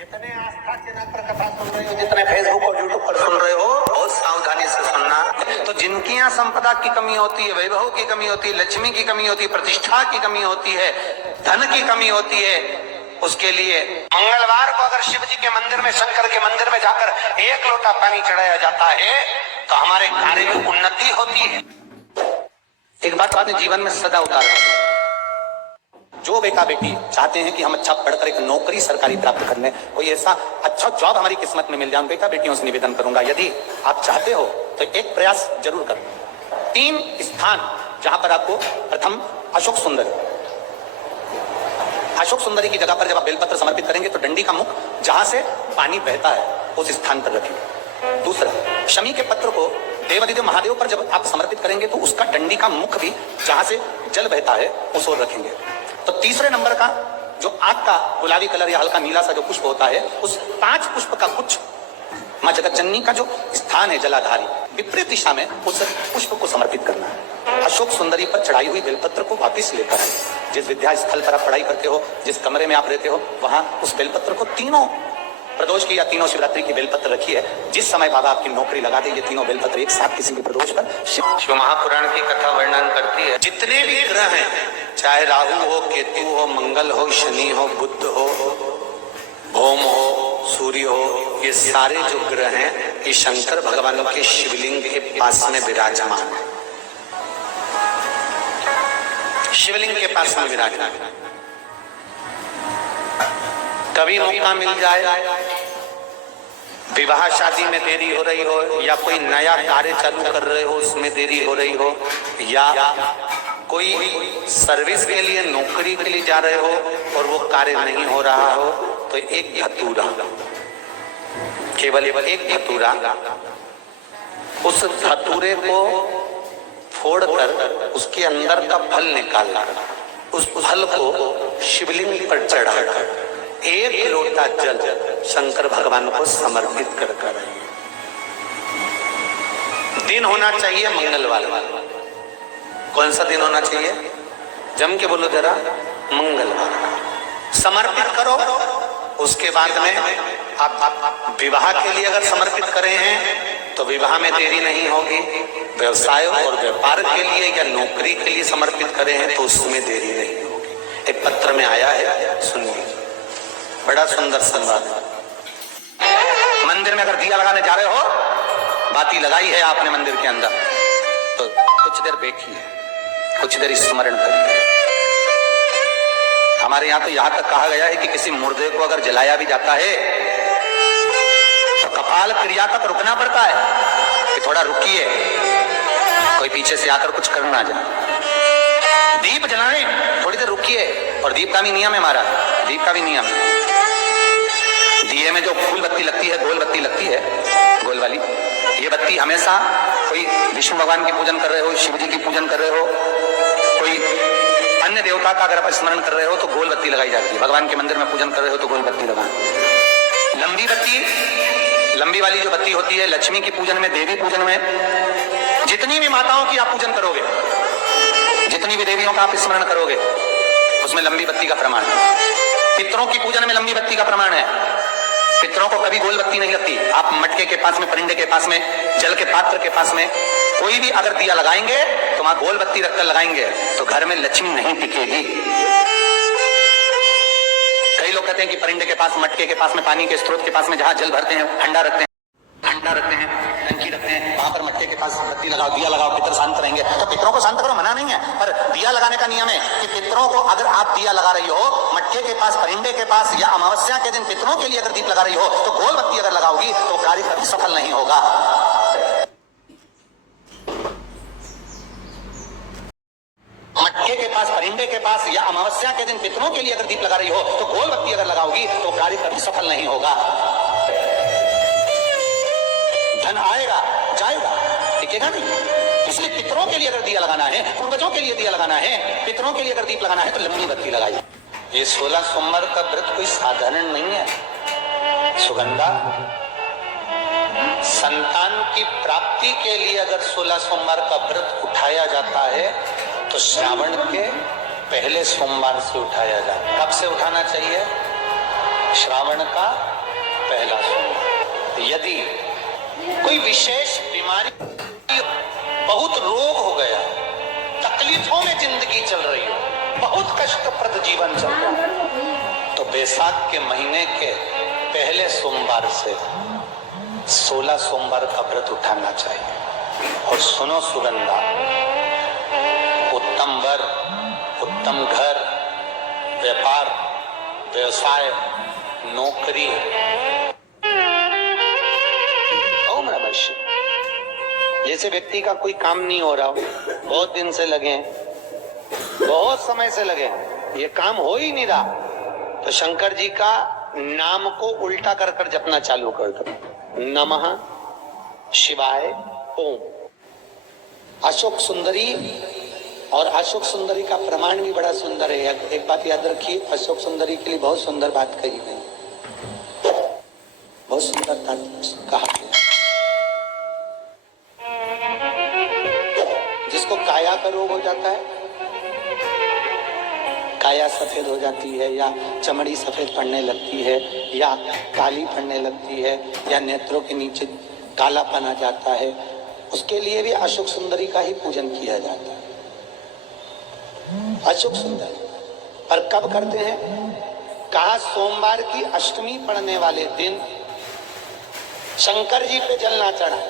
जितने आस्था चैनल पर कथा सुन रहे हो, जितने फेसबुक और यूट्यूब पर सुन रहे हो, बहुत सावधानी से सुनना। तो जिनकी यहाँ संपदा की कमी होती है, वैभव की कमी होती है, लक्ष्मी की कमी होती है, प्रतिष्ठा की कमी होती है, धन की कमी होती है, उसके लिए मंगलवार को अगर शिव जी के मंदिर में, शंकर के मंदिर में जाकर 1 लोटा पानी चढ़ाया जाता है तो हमारे कार्य में उन्नति होती है। एक बात अपने जीवन में सदा उतारो, जो बेटा बेटी चाहते हैं कि हम अच्छा पढ़कर एक नौकरी सरकारी प्राप्त कर लें, कोई ऐसा अच्छा जॉब हमारी किस्मत में मिल जाए, बेटा बेटियों से निवेदन करूंगा, यदि आप चाहते हो तो एक प्रयास जरूर करो। 3 स्थान जहां पर आपको, प्रथम अशोक सुंदरी की जगह पर जब आप बेलपत्र समर्पित करेंगे तो डंडी का मुख जहां से पानी बहता है उस स्थान पर रखेंगे। दूसरा, शमी के पत्र को देवादिदेव महादेव पर जब आप समर्पित करेंगे तो उसका डंडी का मुख भी जहां से जल बहता है उस ओर रखेंगे। तो तीसरे नंबर का जो आग का गुलाबी कलर या हल्का नीला सा जो पुष्प होता है, उस 5 पुष्प का गुच्छ मां जगत जननी का जो स्थान है जलाधारी, विपरीत दिशा में उस पुष्प को समर्पित करना है। अशोक सुंदरी पर चढ़ाई हुई बेलपत्र को वापिस लेकर आए। जिस विद्या स्थल पर आप पढ़ाई करते हो, जिस कमरे में आप रहते हो, वहां उस बेलपत्र को तीनों प्रदोष की या तीनों शिवरात्रि की बेलपत्र रखी है। जिस समय बाबा आपकी नौकरी लगा दे, ये तीनों बेलपत्र एक साथ किसी भी प्रदोष पर। शिव महापुराण की कथा वर्णन करती है, जितने भी ग्रह हैं, चाहे राहु हो, केतु हो, मंगल हो, शनि हो, बुध हो, भौम हो, सूर्य हो, ये सारे जो ग्रह हैं ये शंकर भगवान के शिवलिंग के पास में विराजमान है। शिवलिंग के पास में विराजमान। कभी मौका मिल जाए, विवाह शादी में देरी हो रही हो, या कोई नया कार्य चालू कर रहे हो उसमें देरी हो रही हो, या कोई सर्विस के लिए, नौकरी के लिए जा रहे हो और वो कार्य नहीं हो रहा हो, तो एक धतूरा, केवल एक धतूरा, उस धतूरे को फोड़कर उसके अंदर का फल निकालना, उस फल को शिवलिंग पर चढ़ाकर 1 लोटा जल शंकर भगवान को समर्पित कर दिन होना चाहिए मंगलवार। कौन सा दिन होना चाहिए? जम के बोलो जरा, मंगलवार समर्पित करो। उसके बाद में आप विवाह के लिए अगर समर्पित करे हैं तो विवाह में देरी नहीं होगी। व्यवसाय और व्यापार के लिए या नौकरी के लिए समर्पित करे हैं तो उसमें देरी नहीं होगी। एक पत्र में आया है, सुनिए, बड़ा सुंदर संवाद है। मंदिर में अगर दिया लगाने जा रहे हो, बाती लगाई है आपने मंदिर के अंदर, तो कुछ देर बैठिए, कुछ देर स्मरण करिए। हमारे यहाँ तो यहाँ तक कहा गया है कि किसी मुर्दे को अगर जलाया भी जाता है तो कपाल क्रिया तक रुकना पड़ता है कि थोड़ा रुकिए, कोई पीछे से आकर कुछ कर ना जाए। दीप जलाएं, थोड़ी देर रुकिए। और दीप का भी नियम है हमारा, दीप का भी नियम है। दिए में जो फूल बत्ती लगती है, गोल बत्ती लगती है, गोल वाली, ये बत्ती हमेशा, कोई विष्णु भगवान की पूजन कर रहे हो, शिव जी की पूजन कर रहे हो, कोई अन्य देवता का अगर आप स्मरण कर रहे हो तो गोल बत्ती लगाई जाती है। भगवान के मंदिर में पूजन कर रहे हो तो गोल बत्ती लगाना। लंबी बत्ती, लंबी वाली जो बत्ती होती है, लक्ष्मी की पूजन में, देवी पूजन में, जितनी भी माताओं की आप पूजन करोगे, जितनी भी देवियों का आप स्मरण करोगे, उसमें लंबी बत्ती का प्रमाण है। पितरों की पूजन में लंबी बत्ती का प्रमाण है। पितरों को कभी गोल बत्ती नहीं लगती। आप मटके के पास में, परिंदे के पास में, जल के पात्र के पास में कोई भी अगर दिया लगाएंगे तो वहां गोल बत्ती रखकर लगाएंगे तो घर में लक्ष्मी नहीं टिकेगी। कई लोग कहते हैं कि परिंदे के पास, मटके के पास में, पानी के स्रोत के पास में जहां जल भरते हैं, ठंडा रखते हैं, टंकी रखते हैं, वहां पर मटके के पास बत्ती लगाओ, दिया लगाओ, पितर शांत रहेंगे। तो पितरों को शांत करो, मना नहीं है, पर दिया लगाने का नियम है कि पितरों को अगर आप दिया लगा रही हो मटके के पास, परिंदे के पास, या अमावस्या के दिन पितरों के लिए अगर दीप लगा रही हो तो गोल बत्ती अगर लगाओगी तो कार्य कभी सफल नहीं होगा। मटके के पास, परिंदे के पास, या अमावस्या के दिन पितरों के लिए अगर दीप लगा रही हो तो गोल बत्ती अगर लगाओगी तो कार्य कभी सफल नहीं होगा। धन आएगा, जाएगा, टिकेगा नहीं। इसलिए पितरों के लिए अगर दिया लगाना है, पूर्वजों के लिए दिया लगाना है, पितरों के लिए अगर दीप लगाना है तो लंबी बत्ती लगाइए। ये 16 सोमवार का व्रत कोई साधारण नहीं है। सुगंधा, संतान की प्राप्ति के लिए अगर 16 सोमवार का व्रत उठाया जाता है तो श्रावण के पहले सोमवार से उठाया जाता है। कब से उठाना चाहिए? श्रावण का पहला सोमवार। यदि कोई विशेष बीमारी, बहुत रोग हो गया, तकलीफों में जिंदगी चल रही हो, बहुत कष्टप्रद जीवन चल रहा है, तो बैसाख के महीने के पहले सोमवार से 16 सोमवार का व्रत उठाना चाहिए। और सुनो सुगंधा, उत्तम वर, उत्तम घर, व्यापार, व्यवसाय, नौकरी, ओम नमः शिवाय। जैसे व्यक्ति का कोई काम नहीं हो रहा हो, बहुत दिन से लगे, बहुत समय से लगे, ये काम हो ही नहीं रहा, तो शंकर जी का नाम को उल्टा कर कर जपना चालू कर दो। नमः शिवाय ओम। अशोक सुंदरी, और अशोक सुंदरी का प्रमाण भी बड़ा सुंदर है। एक बात याद रखिए, अशोक सुंदरी के लिए बहुत सुंदर बात कही गई, बहुत सुंदर कहा गया। जिसको काया का रोग हो जाता है, काया सफेद हो जाती है, या चमड़ी सफेद पड़ने लगती है, या काली पड़ने लगती है, या नेत्रों के नीचे कालापन आ जाता है, उसके लिए भी अशोक सुंदरी का ही पूजन किया जाता है। अशोक सुंदरी पर कब करते हैं? कहा सोमवार की अष्टमी पड़ने वाले दिन शंकर जी पे जल ना चढ़ा,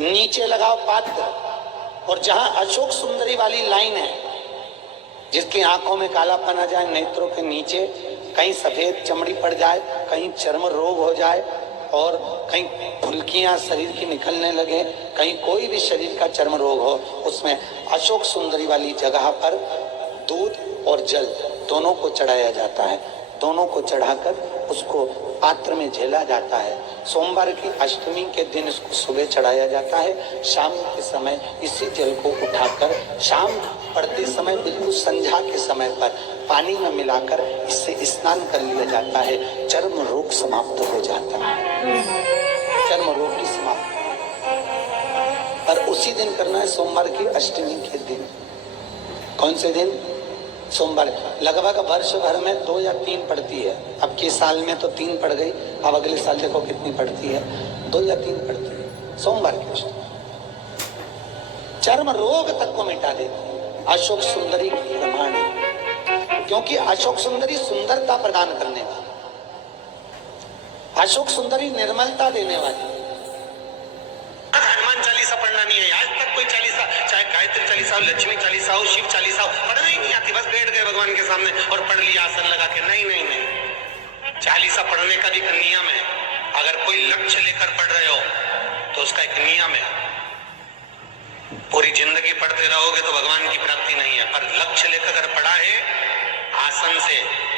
नीचे लगाओ पात्र, और जहां अशोक सुंदरी वाली लाइन है, जिसकी आंखों में कालापन आ जाए, नेत्रों के नीचे कहीं सफेद चमड़ी पड़ जाए, कहीं चर्म रोग हो जाए, और कहीं फुल्कियां शरीर की निकलने लगे, कहीं कोई भी शरीर का चर्म रोग हो, उसमें अशोक सुंदरी वाली जगह पर दूध और जल दोनों को चढ़ाया जाता है। दोनों को चढ़ाकर उसको पात्र में झेला जाता है। सोमवार की अष्टमी के दिन इसको सुबह चढ़ाया जाता है। शाम के समय इसी जल को उठाकर शाम पड़ते समय, बिल्कुल संध्या के समय पर पानी में मिलाकर इससे स्नान कर लिया जाता है। चर्म रोग समाप्त हो जाता है, चर्म रोग की समाप्त। पर उसी दिन करना है, सोमवार की अष्टमी के दिन। कौन से दिन? सोमवार। लगभग वर्ष भर में 2 या 3 पड़ती है। अब के साल में तो 3 पड़ गई, अब अगले साल देखो कितनी पड़ती है, 2 या 3 पड़ती है सोमवार की अष्टमी। चर्म रोग तक को मिटा देती है। अशोक सुंदरी की प्रमाण है, क्योंकि अशोक सुंदरी सुंदरता प्रदान करने वाली, अशोक सुंदरी निर्मलता देने वाली। हनुमान चालीसा पढ़ना नहीं है, आज तक कोई चालीसा, चाहे गायत्री चालीसा हो, लक्ष्मी चालीसा हो, शिव चालीसा हो, पढ़ना ही नहीं आती, बस बैठ गए भगवान के सामने और पढ़ लिया आसन लगा के। नहीं नहीं नहीं, चालीसा पढ़ने का भी एक नियम है। अगर कोई लक्ष्य लेकर पढ़ रहे हो तो उसका एक नियम है। पूरी जिंदगी पढ़ते रहोगे तो भगवान की प्राप्ति नहीं है, पर लक्ष्य लेकर अगर पढ़ा है आसन से,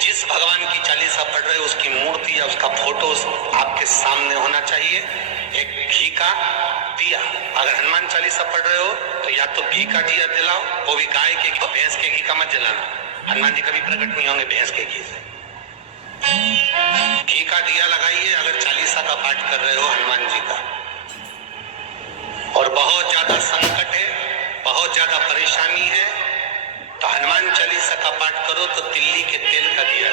जिस भगवान की चालीसा पढ़ रहे हो उसकी मूर्ति या उसका फोटो आपके सामने होना चाहिए। एक घी का दिया, अगर हनुमान चालीसा पढ़ रहे हो तो या तो घी का दिया जलाओ, वो भी गाय के घी, भैंस के घी का मत जलाना। हनुमान जी कभी प्रकट नहीं होंगे भैंस के घी से। घी का दिया लगाइए अगर चालीसा का पाठ कर रहे हो हनुमान जी का। और बहुत ज्यादा संकट है, बहुत ज्यादा परेशानी है, तो हनुमान चालीसा का पाठ करो तो तिल्ली के तेल का दिया,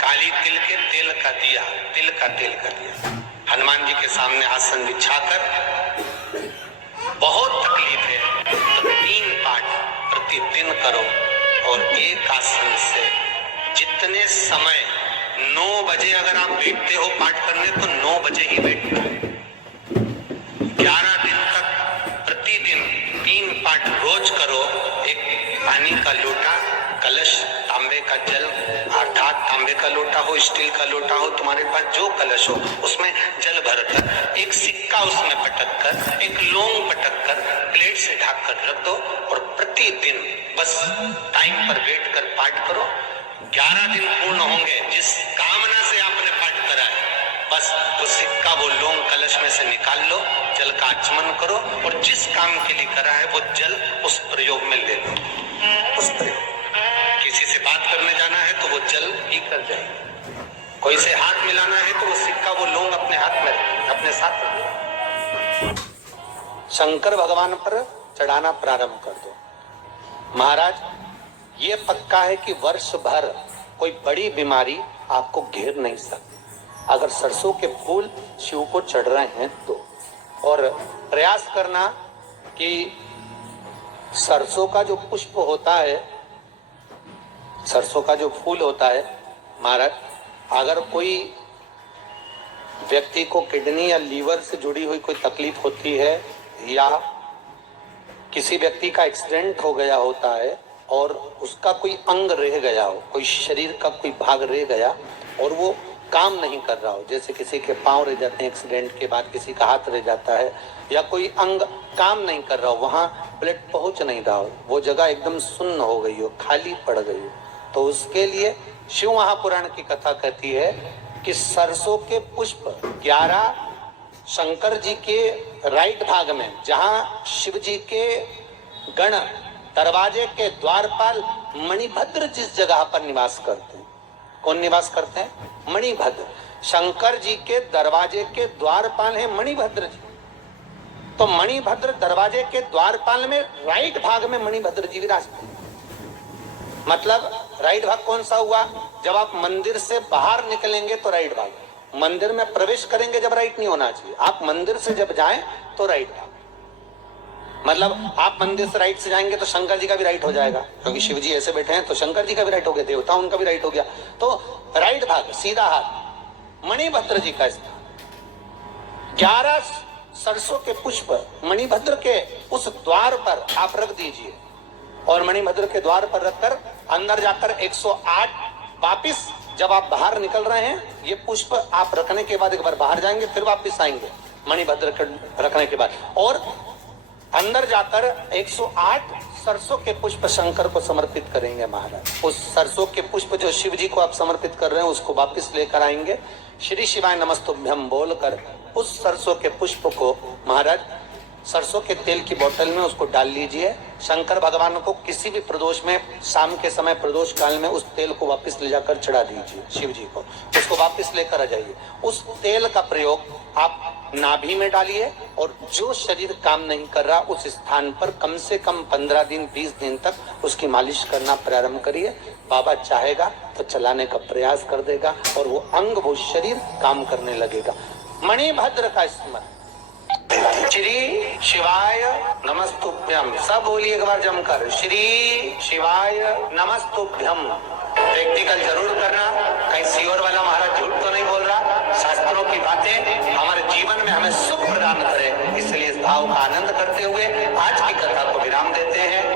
काली तिल के तेल का दिया, तिल का तेल का दिया हनुमान जी के सामने आसन बिछाकर, बहुत तकलीफ है तो 3 पाठ प्रतिदिन करो। और एक आसन से जितने समय 9 बजे अगर आप बैठते हो पाठ करने तो 9 बजे ही बैठना है। 11 दिन तक प्रतिदिन 3 पाठ रोज करो। एक पानी का लोटा, कलश, तांबे का जल, अर्थात तांबे का लोटा हो, स्टील का लोटा हो, तुम्हारे पास जो कलश हो उसमें जल भरकर, एक सिक्का उसमें पटक कर, एक लौंग पटक कर प्लेट से ढक कर रख दो और प्रतिदिन बस टाइम पर बैठ कर पाठ करो। 11 दिन पूर्ण होंगे, जिस कामना से आपने पाठ करा है बस वो सिक्का, वो लौंग कलश में से निकाल लो, जल का आचमन करो और जिस काम के लिए करा है वो जल उस प्रयोग में ले लो। उस प्रयोग, किसी से बात करने जाना है तो वो जल पी कर जाए, कोई से हाथ मिलाना है तो वो सिक्का, वो लौंग अपने हाथ में रखे, अपने साथ रखे। शंकर भगवान पर चढ़ाना प्रारंभ कर दो। महाराज ये पक्का है कि वर्ष भर कोई बड़ी बीमारी आपको घेर नहीं सकती अगर सरसों के फूल शिव को चढ़ रहे हैं तो। और प्रयास करना कि सरसों का जो पुष्प होता है, सरसों का जो फूल होता है महाराज, अगर कोई व्यक्ति को किडनी या लीवर से जुड़ी हुई कोई तकलीफ होती है या किसी व्यक्ति का एक्सीडेंट हो गया होता है और उसका कोई अंग रह गया हो, कोई शरीर का कोई भाग रह गया और वो काम नहीं कर रहा हो, जैसे किसी के पांव रह जाते हैं एक्सीडेंट के बाद, किसी का हाथ रह जाता है या कोई अंग काम नहीं कर रहा हो, वहां ब्लड पहुंच नहीं रहा हो, वो जगह एकदम सुन्न हो गई हो, खाली पड़ गई हो, तो उसके लिए शिव महापुराण की कथा कहती है कि सरसों के पुष्प 11 शंकर जी के राइट भाग में, जहां शिव जी के गण दरवाजे के द्वारपाल मणिभद्र जिस जगह पर निवास करते हैं, कौन निवास करते हैं? मणिभद्र। शंकर जी के दरवाजे के द्वारपाल हैं मणिभद्र जी। तो मणिभद्र दरवाजे के द्वारपाल में राइट भाग में मणिभद्र जी विराजते हैं। मतलब राइट भाग कौन सा हुआ? जब आप मंदिर से बाहर निकलेंगे तो राइट भाग, मंदिर में प्रवेश करेंगे जब राइट नहीं होना चाहिए, आप मंदिर से जब जाएं तो राइट भाग। मतलब आप मंदिर से राइट से जाएंगे तो शंकर जी का भी राइट हो जाएगा, क्योंकि शिव जी ऐसे बैठे हैं तो शंकर जी का भी राइट हो गया, देवता उनका भी राइट हो गया, तो राइट भाग सीधा हाथ मणिभद्र जी का स्थान। 11 सरसों के पुष्प मणिभद्र के उस द्वार पर आप रख दीजिए और मणिभद्र के द्वार पर रखकर अंदर जाकर 108 वापिस जब आप बाहर निकल रहे हैं, ये पुष्प आप रखने के बाद एक बार बाहर जाएंगे फिर वापिस आएंगे मणिभद्र रखने के बाद, और अंदर जाकर 108 सरसों के पुष्प शंकर को समर्पित करेंगे महाराज। उस सरसों के पुष्प जो शिव जी को आप समर्पित कर रहे हैं उसको वापस लेकर आएंगे, श्री शिवाय नमस्तुभ्यम बोलकर उस सरसों के पुष्प को महाराज सरसों के तेल की बोतल में उसको डाल लीजिए। शंकर भगवान को किसी भी प्रदोष में, शाम के समय प्रदोष काल में उस तेल को वापस ले जाकर चढ़ा दीजिए शिव जी को, उसको वापस लेकर आ जाइए। उस तेल का प्रयोग आप नाभि में डालिए और जो शरीर काम नहीं कर रहा उस स्थान पर कम से कम 15 दिन 20 दिन तक उसकी मालिश करना प्रारंभ करिए। बाबा चाहेगा तो चलाने का प्रयास कर देगा और वो अंग, वो शरीर काम करने लगेगा। मणिभद्र का स्मरण। श्री शिवाय नमस्तुभ्यम, सब बोलिए एक बार जमकर, श्री शिवाय नमस्तुभ्यम। प्रैक्टिकल जरूर करना, कहीं सीओर वाला महाराज झूठ तो नहीं बोल रहा। शास्त्रों की बातें हमारे जीवन में हमें सुख प्रदान करे, इसलिए इस भाव का आनंद करते हुए आज की कथा को विराम देते हैं।